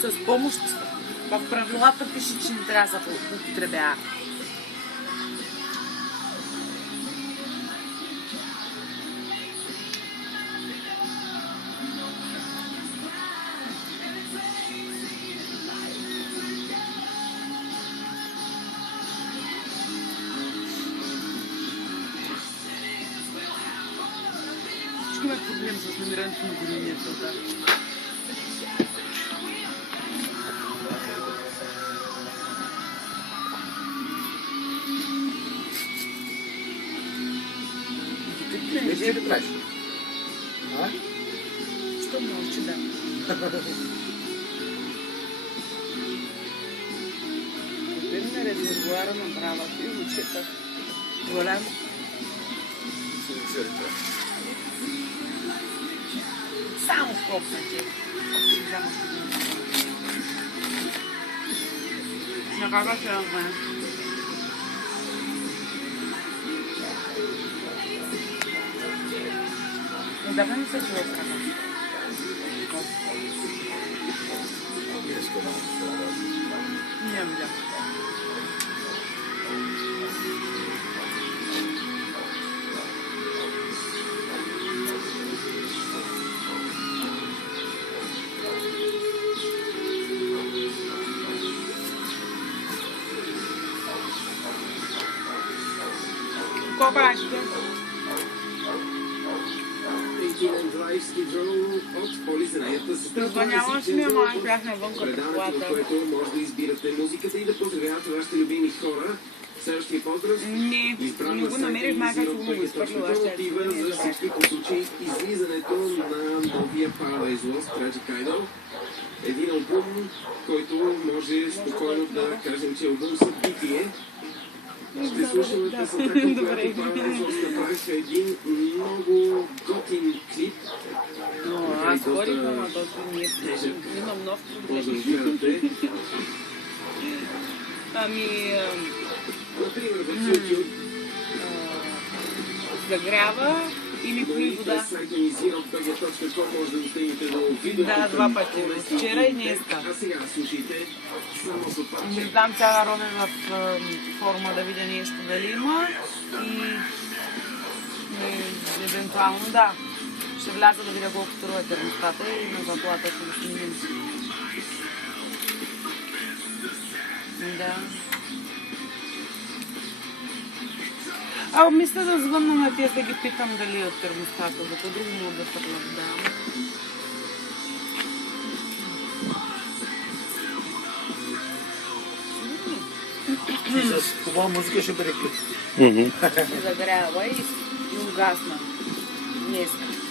С помощ в правилата пише, че не трябва да се употребява. Всички имат проблем с намирането на големия солдат. Не ще ли правиш? Що мълчи, да? Купим на резервуара на бравата и очета. Голям. Само скопнати. Накага се разме. Давно не се чува в кръга. Не видя. Колко рачите? Звъняваш ми, ама аз бях навън като колата. В което може да избирате музиката и да поздравявате вашите любими хора. Следващия поздрав. Не го намерих, майка си го изпърлила. За всички по случай излизането на новия Paradise Lost Tragic Idol. Един албум, който може спокойно да кажем, че албум събитие. Ще слушаме песента, към която Paradise Lost направиха един много готин клип. Аз говорих, ама този имам нов проблем. Например, в YouTube загрява и ми кои вода. Да, два пъти. Вчера и днеска. Не знам, сега робя в форма да видя нещо дали има и евентуално да. Ще вляза да видя колко струва термостата и на заплата ще го снимим. Да. Мисля да звънна на тия да ги питам дали е от термостата, за по-друго мога да съгласдам. И с хубава музика ще бъде клип. Загрява и угасна. Днеска.